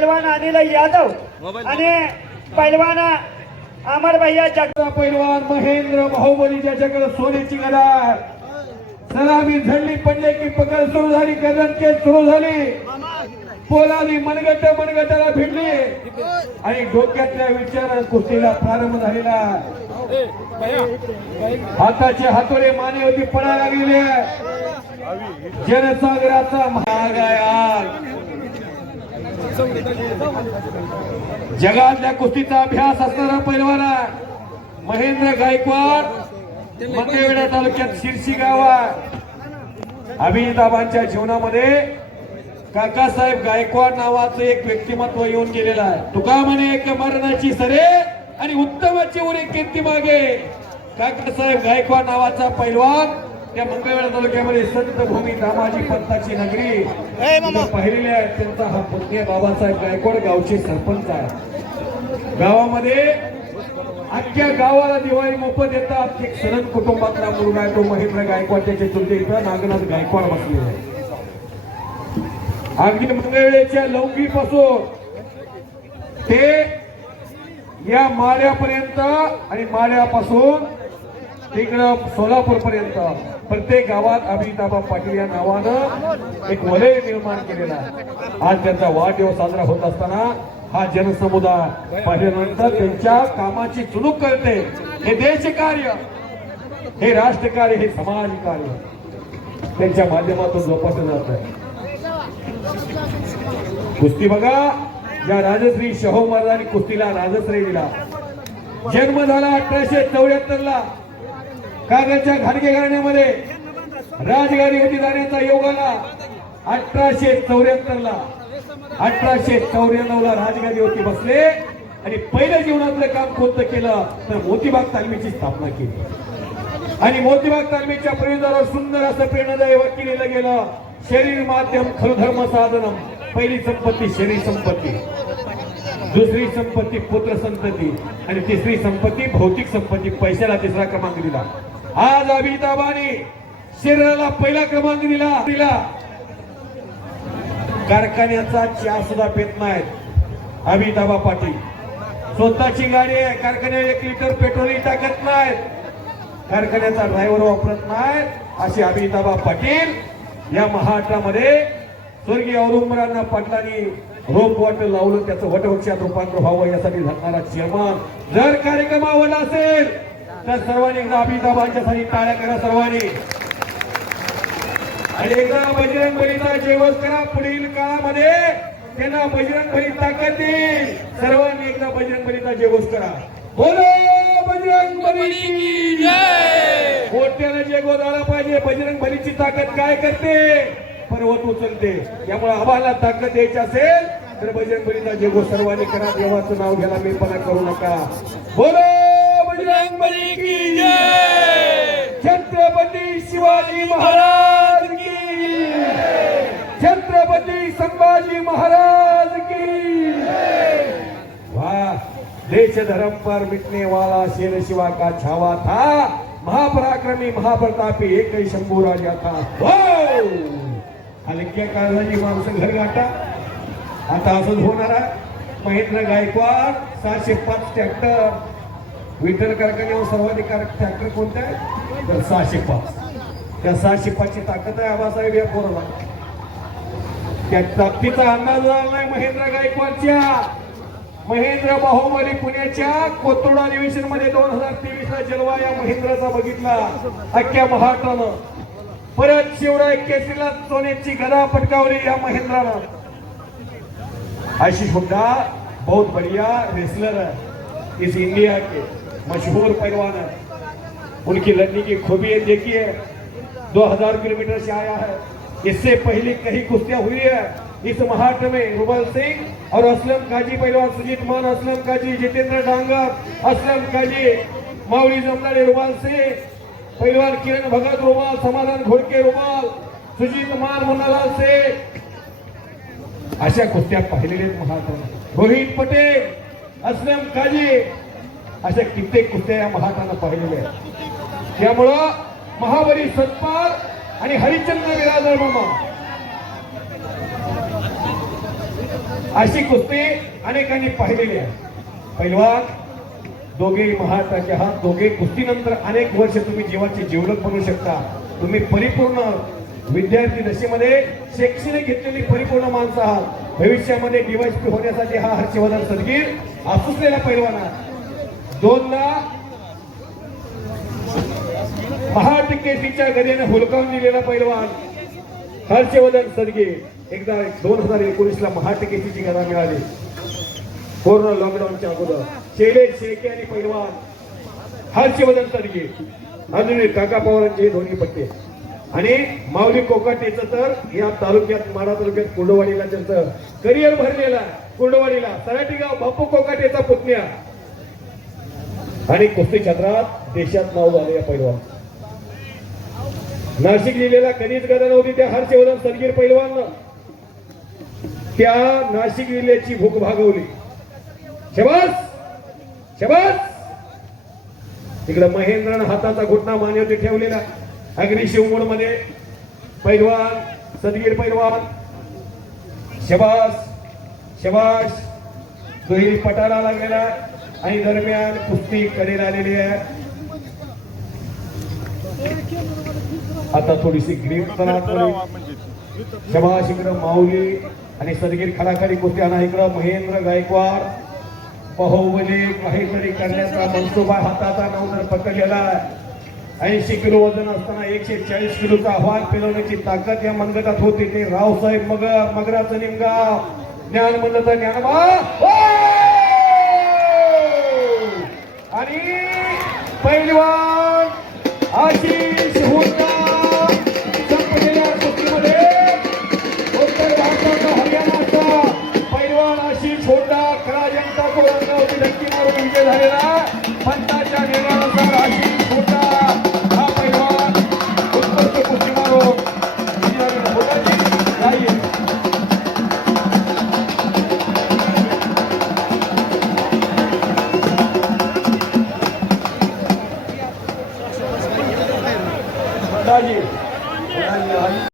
पैलवान अनिल यादव आणि पैलवान अमर भैया पैलवान महेंद्र बाहुबली ज्याच्याकडे सोन्याची गदा सलामी झडली पडले की पकड सुरू झाली करंटके सुरू झाली पोलाली मनगट मनगटाला भिडली आणि डोक्यातल्या विचार कुस्तीला प्रारंभ झालेला हाताचे हातोडे मानेवरती पडा लागलेले आहे. जनसागराचा महाग आहे आग. जगातल्या कुस्तीचा अभ्यास असणारा पैलवाना महेंद्र गायकवाड मंगळवेढा तालुक्यात शिरशी गाव अभिनेताबांच्या जीवनामध्ये काकासाहेब गायकवाड नावाचं एक व्यक्तिमत्व येऊन गेलेलं आहे. तुका म्हणे एक मरणाची सरे आणि उत्तमाची उरे कीर्ती मागे. काकासाहेब गायकवाड नावाचा पैलवान त्या मंगळवेढा तालुक्यामध्ये संत भूमी रामाजी पंताची नगरी पाहिलेली आहे त्यांचा हा पुतण्या बाबासाहेब गायकवाड गावचे सरपंच आहे गावामध्ये अख्ख्या गावाला दिवाळी मोफत येतात. एक सरण कुटुंबातला मुलगा आहे तो महेंद्र गायकवाड. त्याच्या चुलते इथं नागनाथ गायकवाड बसलेला आहे. अगदी मंगळवेळेच्या लौकीपासून ते या माड्यापर्यंत आणि माड्यापासून तिकडं सोलापूर पर्यंत प्रत्येक गावात अभिताबा पाटील या नावानं एक वलय निर्माण केलेला आहे. आज त्यांचा वाढदिवस साजरा होत असताना हा जनसमुदाय पाहिल्यानंतर त्यांच्या कामाची चुणूक करते. हे देश कार्य हे राष्ट्रकार्य हे समाज कार्य त्यांच्या माध्यमातून जोपासलं जात आहे. कुस्ती बघा ज्या राजश्री शाहू महाराजांनी कुस्तीला राजश्री दिला. जन्म झाला अठराशे चौऱ्याहत्तर ला कागदच्या खाडगे घराण्यामध्ये राजगाडीवरती जाण्याचा योग आला अठराशे चौऱ्याहत्तर ला अठराशे चौऱ्याण्णव ला राजगाडीवरती बसले. आणि पहिलं जीवनातलं काम कोणतं केलं तर मोतीबाग तालमीची स्थापना केली. आणि मोतीबाग तालमीच्या प्रयोजनावर सुंदर असं प्रेरणादायी वाक्य लिहिलं गेलं. शरीर माध्यम खरु धर्म साधनम. पहिली संपत्ती शरीर संपत्ती. दुसरी संपत्ती पुत्र संतती. आणि तिसरी संपत्ती भौतिक संपत्ती पैशाला तिसरा क्रमांक दिला. आज अमिताभाने शरीराला पहिला क्रमांक दिला. दिला. कारखान्याचा चहा सुद्धा पेत नाहीत. अमिताभा पाटील. स्वतःची गाडी आहे. कारखान्यात एक लिटर पेट्रोल टाकत नाहीत. कारखान्याचा ड्रायव्हर वापरत नाहीत. असे अमिताभा पाटील या महाराष्ट्रामध्ये स्वर्गीय औरंगरांना पाटलांनी रोप वाट लावलं त्याचं वटवृक्षात रूपांतर व्हावं यासाठी लागणारा चेअरमन जर कार्यक्रम आवडला असेल तर सर्वांनी एकदा अभिताबांच्यासाठी टाळ्या करा सर्वांनी. आणि एकदा बजरंग बलीचा जेवण करा पुढील काळामध्ये त्यांना बजरंग बली ताकद देईल. सर्वांनी एकदा बजरंग बलीचा जेवण करा. बोलो बजरंग बली मोठ्याने जे आला पाहिजे. बजरंग बलीची ताकद काय करते? पर्वत उचलते. त्यामुळे आम्हाला ताकद द्यायची असेल तर बजरंग बलीचा जेवो सर्वांनी करा देवाचं नाव घ्यायला मी मला करू नका. बोलो बजरंग बली की जय! छत्रपती शिवाजी महाराज की छत्रपती संभाजी महाराज की वा देश धर्म पर मिटने वाला शेर शिवा का छावा था? महापराक्रमी महाप्रतापी एक शंभू राजा था. वाव! हलक्या काळाची माणसं घर गाठा. आता असंच होणार आहे. महेंद्र गायकवाड सहाशे पाच ट्रॅक्टर विठ्ठल कारखान्यावर सर्वाधिक ट्रॅक्टर कोणता आहे तर सहाशे पाच. त्या सहाशे पाचची ताकद आहे आबासाहेब या कोरोना त्या ताकदीचा अंदाज आला नाही महेंद्र गायकवाडच्या. महेंद्र बाहुबली पुण्याच्या कोथोडा डिव्हिजनमध्ये दोन हजार तेवीस ला जलवा या महेंद्राचा बघितला. अख्ख्या महाराष्ट्रानं. परत शिवराय केसरीला सोन्याची गदा पटकावली या आशीष हुड्डा बहुत बढ़िया रेसलर है इस इंडिया के मशहूर पहलवान है उनकी लड़ने की खूबी देखी है. देखिए 2000 किलोमीटर से आया है. इससे पहले कई कुश्तियाँ हुई है. इस महाराष्ट्र में रुबल सिंह और असलम काजी पहलवान सुजीत मान, असलम काजी जितेंद्र डांगर, असलम काजी माऊली जमनाडे रुबाल सिंह पहलवान किरण भगत रुमाल समाधान घोडके रुमाल सुजीत मान मुन्नालाल सेठ अशा कुस्त्या पाहिलेल्या आहेत रोहित पटेल असलम काजी अशा कित्येक कुस्त्या या महाराष्ट्रानं पाहिलेल्या आहेत. त्यामुळं महाबली सत्पाल आणि हरिचंद्र विराजर मामा. अशी कुस्ती अनेकांनी पाहिलेली आहे. पैलवान दोघेही महाराष्ट्राचे आहात. दोघे कुस्तीनंतर अनेक वर्ष तुम्ही जीवाचे जीवलक बनू शकता. तुम्ही परिपूर्ण विद्यार्थी दशेमध्ये शैक्षणिक घेतलेली परिपूर्ण माणसं आहात. भविष्यामध्ये डीवायसपी होण्यासाठी हा हर्षवर्धन सदगीर असुसलेला पैलवाना आहे. दोनदा महाटिकेशीच्या गदेने हुलकावून दिलेला पैलवान हर्षवर्धन सदगीर. एकदा दोन हजार एकोणीस ला महाटिकेशीची गदा मिळाली. कोरोना लॉकडाऊनच्या अगोदर. शैलेश शेके आणि पैलवान. हर्षवर्धन सदगीर अजून काका पवारांचे हे दोन्ही पट्टे. आणि माऊली कोकाटेचं तर या तालुक्यात माडा तालुक्यात कुंडवाडीला त्यांचं करिअर भरलेला कुंडवाडीला. सराठी गाव बापू कोकाटेचा पुतण्या. आणि कुस्ती क्षेत्रात देशात नाव झाले या पैलवान. नाशिक जिल्ह्याला कधीच गदा नव्हती त्या हर्षवर्धन सरगीर पैलवान. त्या नाशिक जिल्ह्याची भूक भागवली. शेवास शबास! तिकडे महेंद्रन हाताचा घुटना मान्यवती ठेवलेला. अग्नि शिवमोडमध्ये पैलवान सदगीर पैलवान. शबास! शबाश दुहेरी पटाला लागलेला. आणि दरम्यान कुस्ती कडेला आलेली आहे. आता थोडीशी ग्रीप शबाश इकडं माऊली आणि सदगीर खडाखडी कुस्ती आणा इकडं महेंद्र गायकवाड. बाहुबली काहीतरी करण्याचा मनसुबा हाताचा नवतर पकडलेला ऐंशी किलो वजन असताना एकशे चाळीस किलोचा आव्हान पेलवण्याची ताकद या मनगटात होती. ते रावसाहेब मगर मगराचं निमगाव. ज्ञान म्हणलं तर ज्ञानबा हो! आणि पैलवान आशिष पैलवान आशिष होंडा